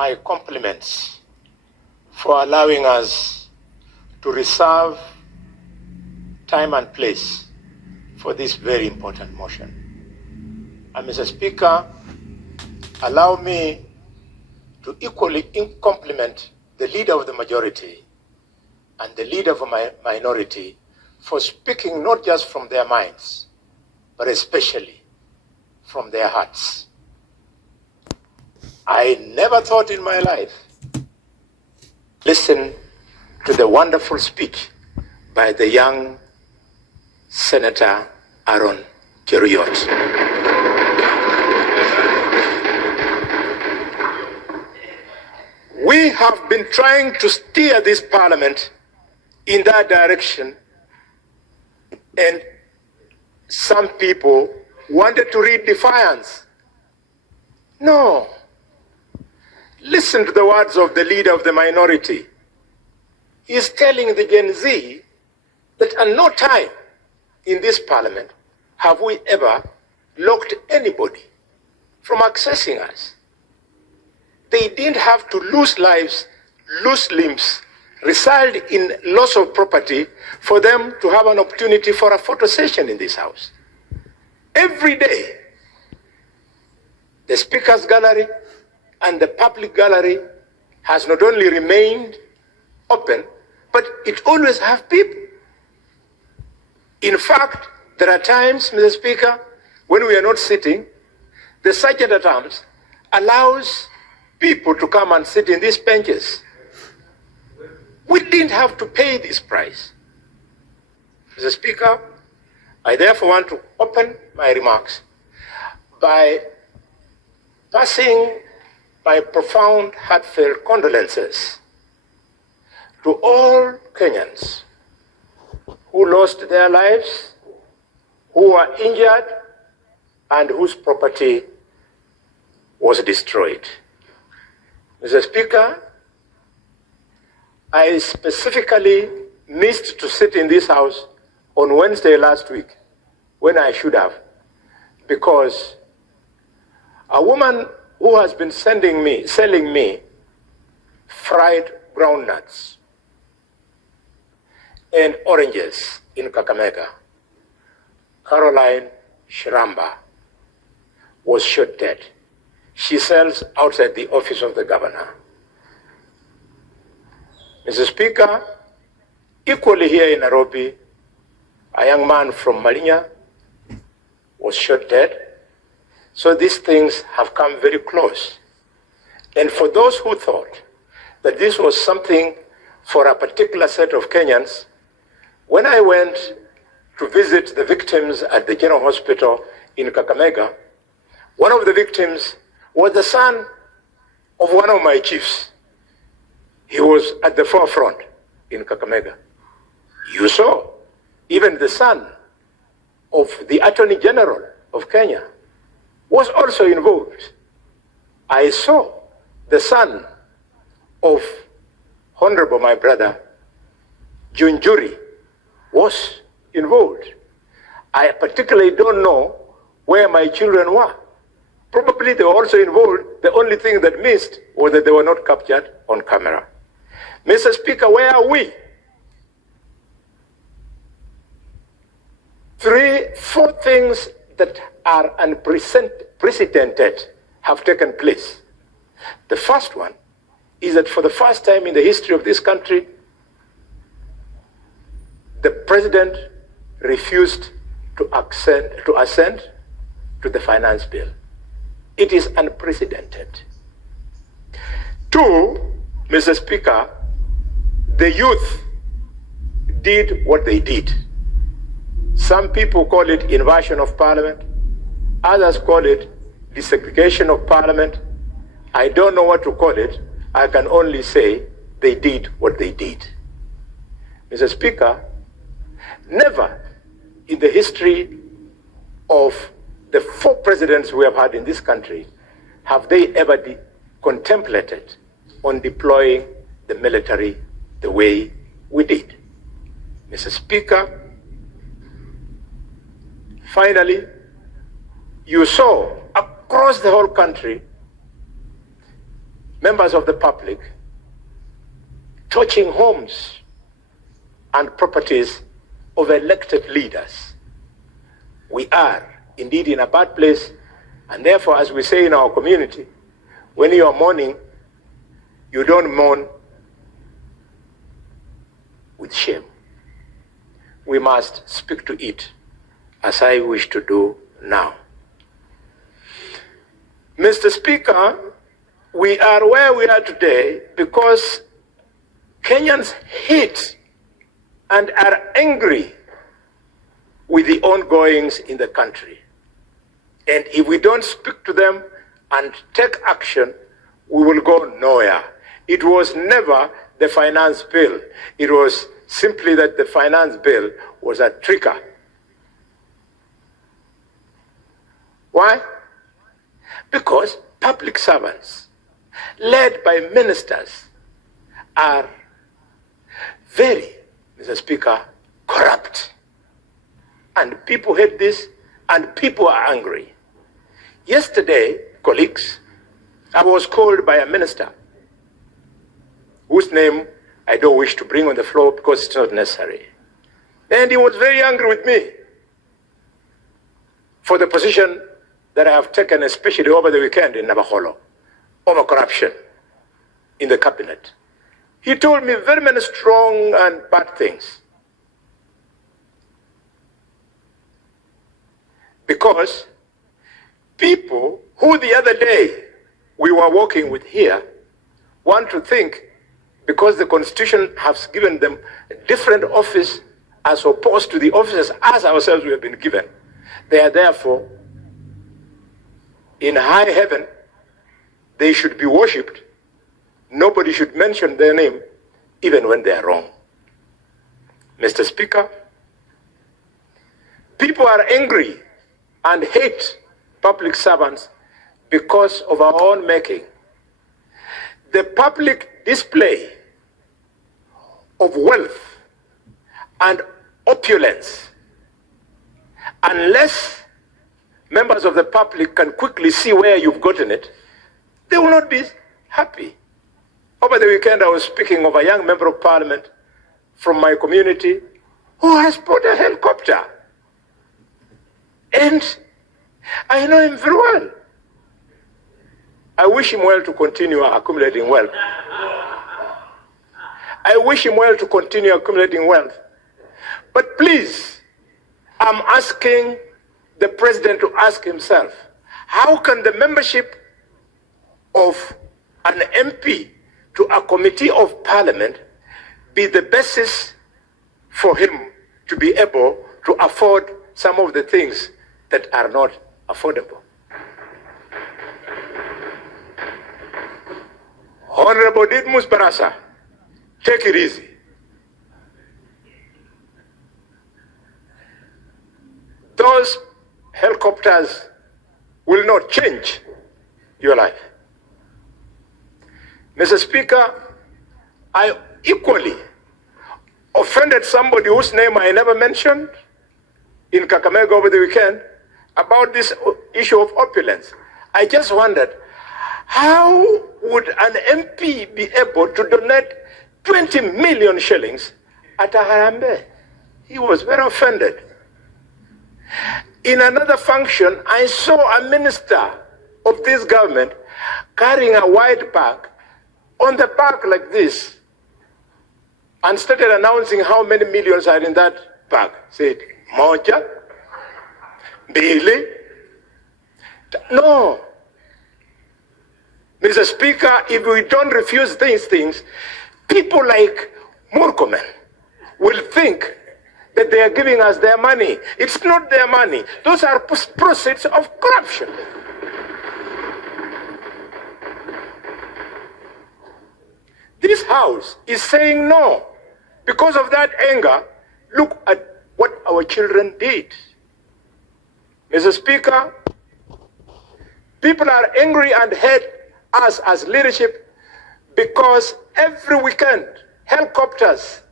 my compliments for allowing us to reserve time and place for this very important motion. And Mr. Speaker, allow me to equally compliment the leader of the majority and the leader of a minority for speaking not just from their minds, but especially from their hearts. I never thought in my life, listen to the wonderful speech by the young Senator Aaron Cheruiyot. We have been trying to steer this parliament in that direction, and some people wanted to read defiance. No. Listen to the words of the leader of the minority. He is telling the Gen Z that at no time in this parliament have we ever blocked anybody from accessing us. They didn't have to lose lives, lose limbs, result in loss of property for them to have an opportunity for a photo session in this house. Every day, the Speaker's Gallery and the public gallery has not only remained open, but it always have people. In fact, there are times, Mr. Speaker, when we are not sitting, the Sergeant at Arms allows people to come and sit in these benches. We didn't have to pay this price. Mr. Speaker, I therefore want to open my remarks by passing my profound, heartfelt condolences to all Kenyans who lost their lives, who were injured, and whose property was destroyed. Mr. Speaker, I specifically missed to sit in this house on Wednesday last week when I should have, because a woman who has been selling me fried groundnuts and oranges in Kakamega, Caroline Shiramba, was shot dead. She sells outside the office of the governor. Mr. Speaker, equally here in Nairobi, a young man from Malinya was shot dead. So these things have come very close. And for those who thought that this was something for a particular set of Kenyans, when I went to visit the victims at the General Hospital in Kakamega, one of the victims was the son of one of my chiefs. He was at the forefront in Kakamega. You saw even the son of the Attorney General of Kenya was also involved. I saw the son of Honorable my brother, Junjuri, was involved. I particularly don't know where my children were. Probably they were also involved. The only thing that missed was that they were not captured on camera. Mr. Speaker, where are we? 4 things that are unprecedented have taken place. The first one is that for the first time in the history of this country, the president refused to assent to the finance bill. It is unprecedented. 2, Mr. Speaker, the youth did what they did. Some people call it inversion of parliament. Others call it desegregation of parliament. I don't know what to call it. I can only say they did what they did. Mr. Speaker, never in the history of the 4 presidents we have had in this country have they ever contemplated on deploying the military the way we did. Mr. Speaker, finally, you saw across the whole country members of the public torching homes and properties of elected leaders. We are indeed in a bad place, and therefore, as we say in our community, when you are mourning, you don't mourn with shame. We must speak to it, as I wish to do now. Mr. Speaker, we are where we are today because Kenyans hate and are angry with the ongoings in the country. And if we don't speak to them and take action, we will go nowhere. It was never the finance bill. It was simply that the finance bill was a trigger. Why? Because public servants, led by ministers, are very, Mr. Speaker, corrupt. And people hate this, and people are angry. Yesterday, colleagues, I was called by a minister whose name I don't wish to bring on the floor because it's not necessary. And he was very angry with me for the position that I have taken, especially over the weekend in Nabaholo, over corruption in the cabinet. He told me very many strong and bad things. Because people who the other day we were working with here want to think because the Constitution has given them a different office as opposed to the offices as ourselves we have been given. They are therefore in high heaven. They should be worshipped. Nobody should mention their name even when they are wrong. Mr. Speaker, people are angry and hate public servants because of our own making. The public display of wealth and opulence, unless members of the public can quickly see where you've gotten it, they will not be happy. Over the weekend, I was speaking of a young member of parliament from my community who has bought a helicopter. And I know him very well. I wish him well to continue accumulating wealth. I wish him well to continue accumulating wealth. But please, I'm asking the president to ask himself, how can the membership of an MP to a committee of parliament be the basis for him to be able to afford some of the things that are not affordable? Honorable Didmus Barasa, take it easy. Those helicopters will not change your life. Mr. Speaker, I equally offended somebody whose name I never mentioned in Kakamega over the weekend about this issue of opulence. I just wondered, how would an MP be able to donate 20 million shillings at a Harambe? He was very offended. In another function, I saw a minister of this government carrying a white bag on the back like this and started announcing how many millions are in that bag. Said, Moja, Billy. No. Mr. Speaker, if we don't refuse these things, people like Murkomen will think that they are giving us their money. It's not their money. Those are proceeds of corruption. This House is saying no. Because of that anger, look at what our children did. Mr. Speaker, people are angry and hate us as leadership because every weekend, helicopters,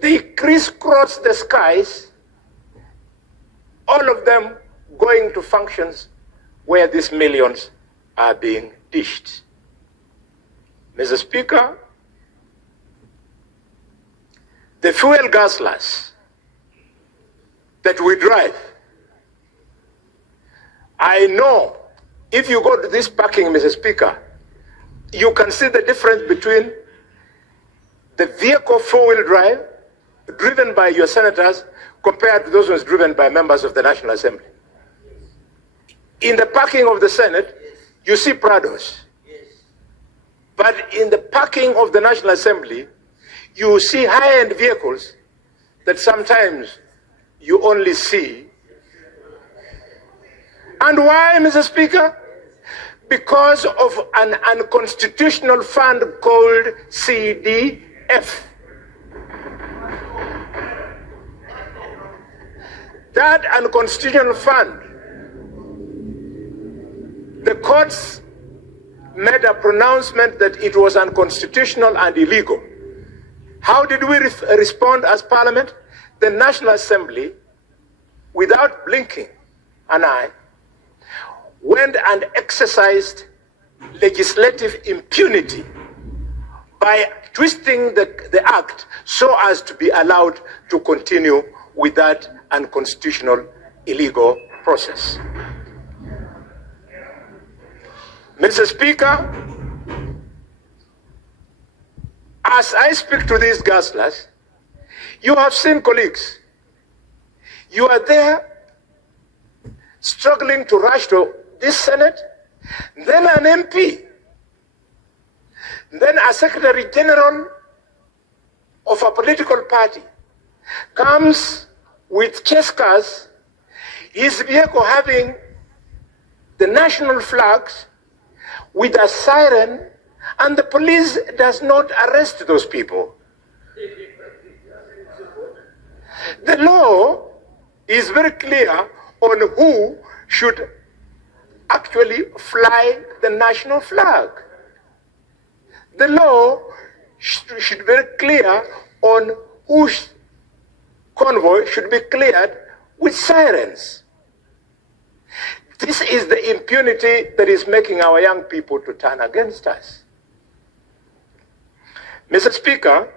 they crisscross the skies, all of them going to functions where these millions are being dished. Mr. Speaker, the fuel guzzlers that we drive, I know if you go to this parking, Mr. Speaker, you can see the difference between the vehicle four-wheel drive driven by your senators compared to those ones driven by members of the National Assembly. In the parking of the Senate, you see Prados. But in the parking of the National Assembly, you see high-end vehicles that sometimes you only see. And why, Mr. Speaker? Because of an unconstitutional fund called CDF. That unconstitutional fund, the courts made a pronouncement that it was unconstitutional and illegal. How did we respond as Parliament? The National Assembly, without blinking an eye, went and exercised legislative impunity by twisting the act so as to be allowed to continue with that unconstitutional, illegal process. Mr. Speaker, as I speak to these guzzlers, you have seen colleagues. You are there struggling to rush to this Senate, then an MP, then a Secretary General of a political party comes with chase cars, his vehicle having the national flags with a siren, and the police does not arrest those people. The law is very clear on who should actually fly the national flag. The law should be very clear on whose convoy should be cleared with sirens. This is the impunity that is making our young people to turn against us. Mr. Speaker,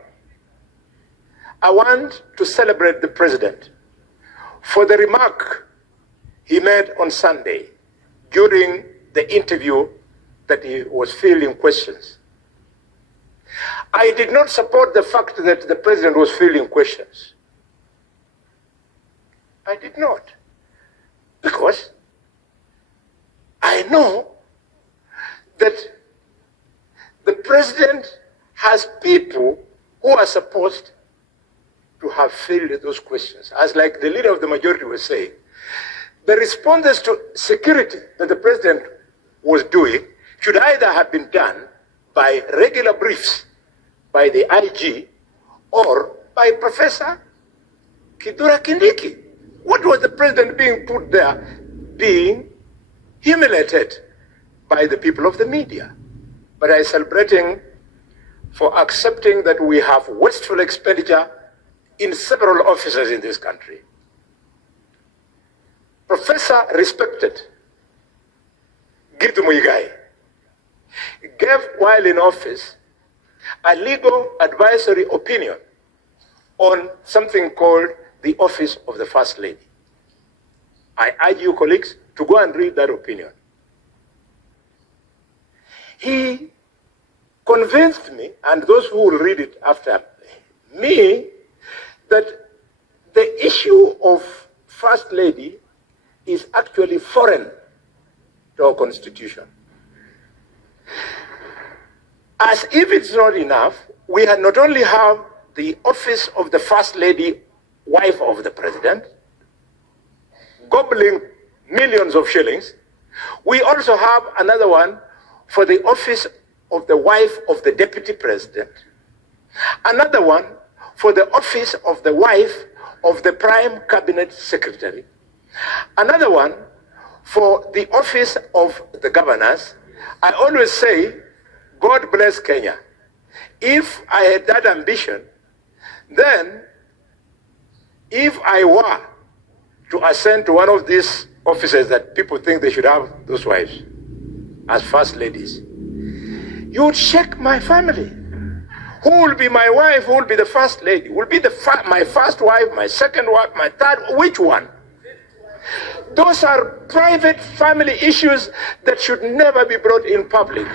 I want to celebrate the President for the remark he made on Sunday during the interview that he was fielding questions. I did not support the fact that the President was fielding questions. I did not. Because I know that the President has people who are supposed to have fielded those questions. As like the leader of the majority was saying, the responses to security that the President was doing should either have been done by regular briefs by the IG or by Professor Kidura Kindiki. What was the President being put there, being humiliated by the people of the media? But I celebrate him for accepting that we have wasteful expenditure in several offices in this country. Professor respected Gitu Muigai gave, while in office, a legal advisory opinion on something called the Office of the First Lady. I urge you, colleagues, to go and read that opinion. He convinced me, and those who will read it after me, that the issue of First Lady is actually foreign to our Constitution. As if it's not enough, we had not only have the office of the First Lady, wife of the President, gobbling millions of shillings, we also have another one for the office of the wife of the Deputy President, another one for the office of the wife of the Prime Cabinet Secretary, another one for the office of the governors. I always say, God bless Kenya. If I had that ambition, then if I were to ascend to one of these offices that people think they should have those wives as first ladies, you would check my family. Who will be my wife? Who will be the first lady? Will be my first wife, my second wife, my third? Which one? Those are private family issues that should never be brought in public.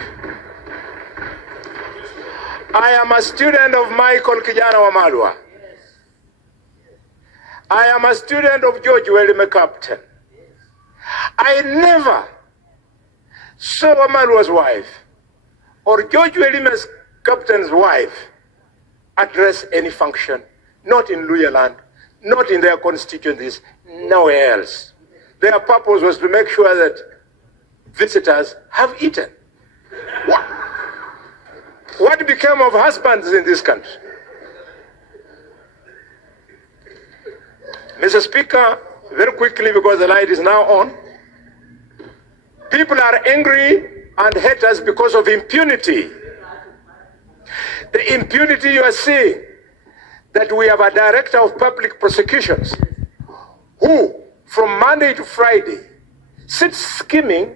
I am a student of Michael Kijana Wamalwa. I am a student of George Welime Captain. I never saw Wamalwa's wife or George Welime's Captain's wife address any function, not in Luyaland, not in their constituencies, nowhere else. Their purpose was to make sure that visitors have eaten. What became of husbands in this country? Mr. Speaker, very quickly, because the light is now on, people are angry and hate us because of impunity. The impunity you are seeing, that we have a director of public prosecutions who, from Monday to Friday, sits scheming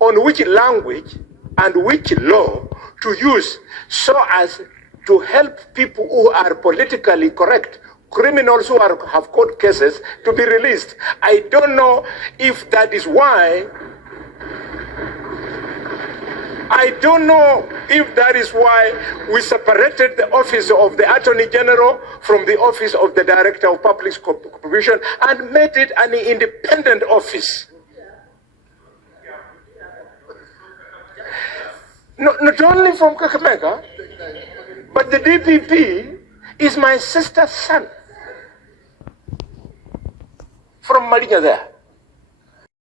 on which language and which law to use so as to help people who are politically correct, criminals who have court cases, to be released. I don't know if that is why we separated the office of the Attorney General from the office of the Director of Public Prosecution and made it an independent office. Not only from Kakamega, but the DPP is my sister's son from Malinga there.